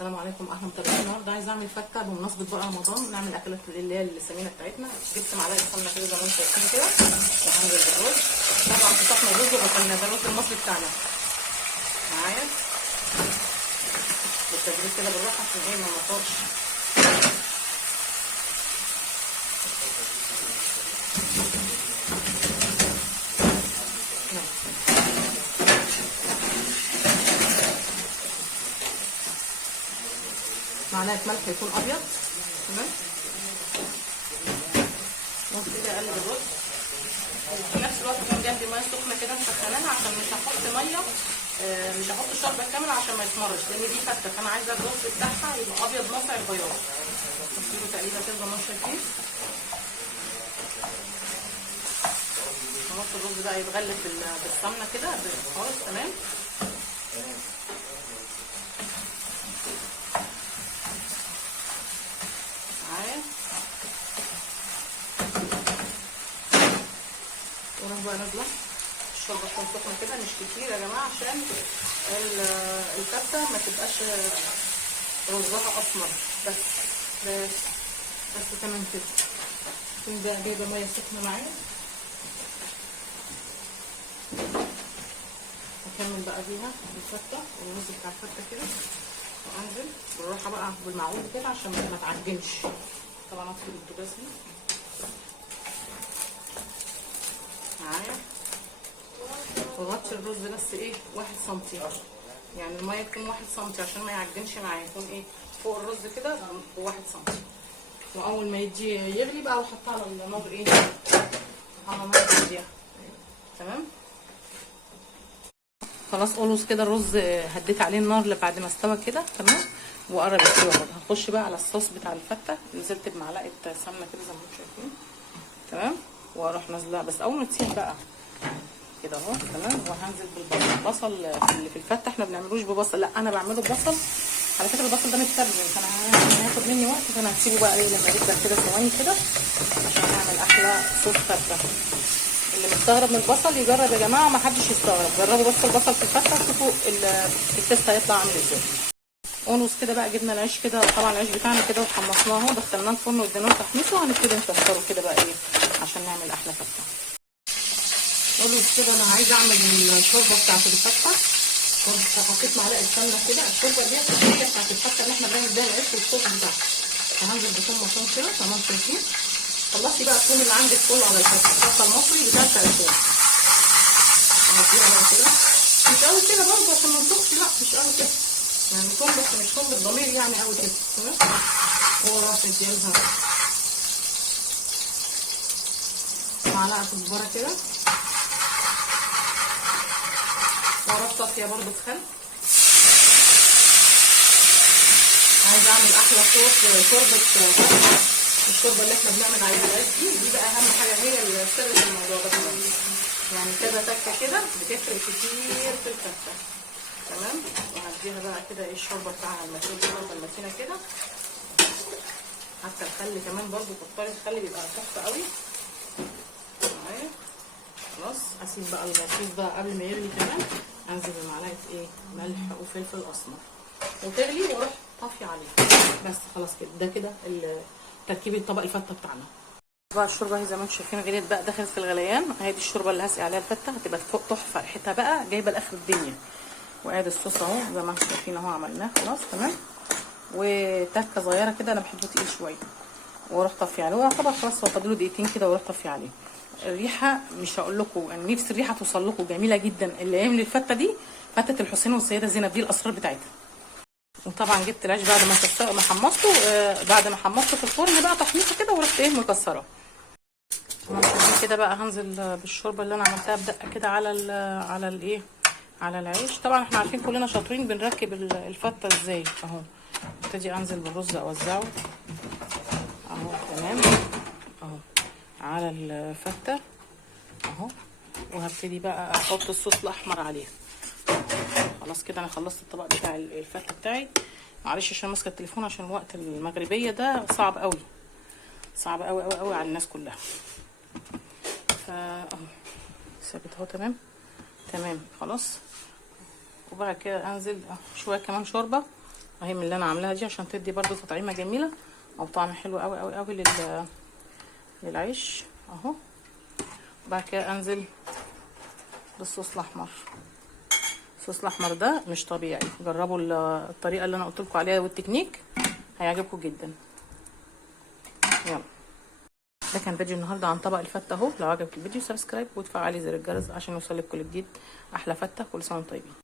السلام عليكم، اهلا بكم. النهارده عايزه اعمل فته بمناسبه بقى رمضان، نعمل اكلات اللي هي السمينه بتاعتنا. جبت معلقه سمنه كده زي ما انتم شايفين كده، وهنزل بالرز. طبعا فصحنا الرز وغسلناه، ده الرز المصري بتاعنا معايا بالتدريج كده بالراحه عشان ايه ما نطرش. معلقه ملح يكون ابيض تمام. ممكن كده اقلب الرز، وفي نفس الوقت كمان جنبي ميه سخنه كده مسخناها عشان مش هحط ميه، مش هحط الشوربه كامله عشان ما يتمرش، لان دي فته فانا عايزه الرز بتاعها يبقى ابيض ناصع البياض. نديله تقليبه كده زي ما انتم شايفين. نحط الرز بقى يتغلف بالسمنه كده خالص تمام. معايا ونروح بقى نازله الشوربه تكون سخنه كده، مش كتير يا جماعه عشان الفته ما تبقاش رزها اسمر. بس تمام كده. كنت جايبه ميه سخنه معايا، اكمل بقى بيها الفته والرز بتاع الفته كده، وانزل بالراحه بقى بالمعقول كده عشان ما تعجنش. طبعا اطفي البوتاجاز معايا، وغطي الرز بس ايه 1 سنتي، يعني الميه تكون 1 سنتي عشان ما يعجنش معايا، يكون ايه فوق الرز كده ب1 سنتي. واول ما يجي يغلي بقى احطها على النار ايه على نار هاديه تمام. خلاص اولوز كده الرز هديت عليه النار بعد ما استوى كده تمام، وقرب يستوي برضه. هخش بقى على الصوص بتاع الفته، نزلت بمعلقه سمنه كده زي ما انتم شايفين تمام، واروح نازله بس اول ما تسيح بقى كده اهو تمام. وهنزل بالبصل اللي في الفته، احنا ما بنعملوش ببصل، لا انا بعمله ببصل. على فكره البصل ده متسبك، فانا هياخد مني وقت، فانا هسيبه بقى ايه لما يكبر كده ثواني كده عشان نعمل احلى صوص فته. اللي مستغرب من البصل يجرب يا جماعه، ما حدش يستغرب، جربوا بس البصل في الفته شوفوا التست هيطلع عامل ازاي. اونس كده بقى جبنا العيش كده، طبعا العيش بتاعنا كده وحمصناه اهو، دخلناه الفرن واديناه تحميصه، وهنبتدي نكسره كده بقى ايه عشان نعمل احلى فته. اونس كده انا عايزه اعمل الشوربه بتاعت الفته، حطيت معلقه سمنه كده. الشوربه دي هي بتاعت الفته اللي احنا بنعمل بيها العيش والصوص بتاعها. فهنزل بثوم مفروم كده تمام شايفين. خلصتي بقى الثوم اللي عندك كله على الفته المصري بتاع الثوم، هديها بقى كده مش قوي كده برضه عشان ما نطبخش، لا مش قوي كده يعني، ثوم بس مش ثوم بالضمير يعني قوي كده تمام. وراح نديلها معلقه كزبره كده، واروح طافيه برضه بخل. عايزه اعمل احلى صوص شوربه فته، الشوربه اللي احنا بنعمل عليها العيش دي بقى اهم حاجه، هي السر في الموضوع ده كمان. يعني كذا تكه كده بتفرق كتير في الفته تمام. وهديها بقى كده ايه الشوربه بتاعها المسلوق كده المتينه كده، حتى الخل كمان برضو كتري الخل بيبقى تحفه قوي معايا. خلاص اسيب بقى الصوص ده قبل ما يغلي كمان، انزل بمعلقه ايه ملح وفلفل اسمر وتغلي، واروح طافيه عليها بس خلاص كده. ده كده تركيبه طبق الفته بتاعنا. بقى الشوربه اهي زي ما انتم شايفين غليت بقى، دخلت في الغليان. اهي دي الشوربه اللي هسقي عليها الفته، هتبقى فوق تحفه، ريحتها بقى جايبه لاخر الدنيا. وادي الصوص اهو زي ما انتم شايفين اهو، عملناه خلاص تمام. وتكه صغيره كده، انا بحبه تقيل شويه، واروح طفي عليه. ويعتبر خلاص هو فاضله دقيقتين كده واروح طفي عليه. الريحه مش هقول لكم، يعني نفس الريحه توصل لكم، جميله جدا. اللي يعمل الفته دي فته الحسين والسيده زينب، دي الاسرار بتاعتها. وطبعا جبت العيش بعد ما حمصته، بعد ما حمصته في الفرن بقى تحميصه كده، ورحت ايه مكسره كده بقى. هنزل بالشوربه اللي انا عملتها بدقه كده على الايه على العيش. طبعا احنا عارفين كلنا شاطرين بنركب الفته ازاي اهو. ابتدي انزل بالرز اوزعه اهو تمام اهو على الفته اهو، وهبتدي بقى احط الصوص الاحمر عليها. خلاص كده انا خلصت الطبق بتاع الفته بتاعي. معلش عشان ماسكه التليفون، عشان وقت المغربيه ده صعب قوي، صعب قوي قوي قوي على الناس كلها. فا ثابت اهو تمام تمام خلاص. وبعد كده انزل شويه كمان شوربه اهي من اللي انا عاملاها دي عشان تدي برضو تطعيمه جميله او طعم حلو قوي قوي قوي للعيش اهو. بعد كده انزل بالصوص الاحمر. الصوص الاحمر ده مش طبيعي، جربوا الطريقه اللي انا قلت لكم عليها والتكنيك هيعجبكم جدا. يلا، ده كان فيديو النهارده عن طبق الفته اهو. لو عجبك الفيديو سبسكرايب وتفعلي زر الجرس عشان يوصلك كل جديد. احلى فته، كل سنه وانتم طيبين.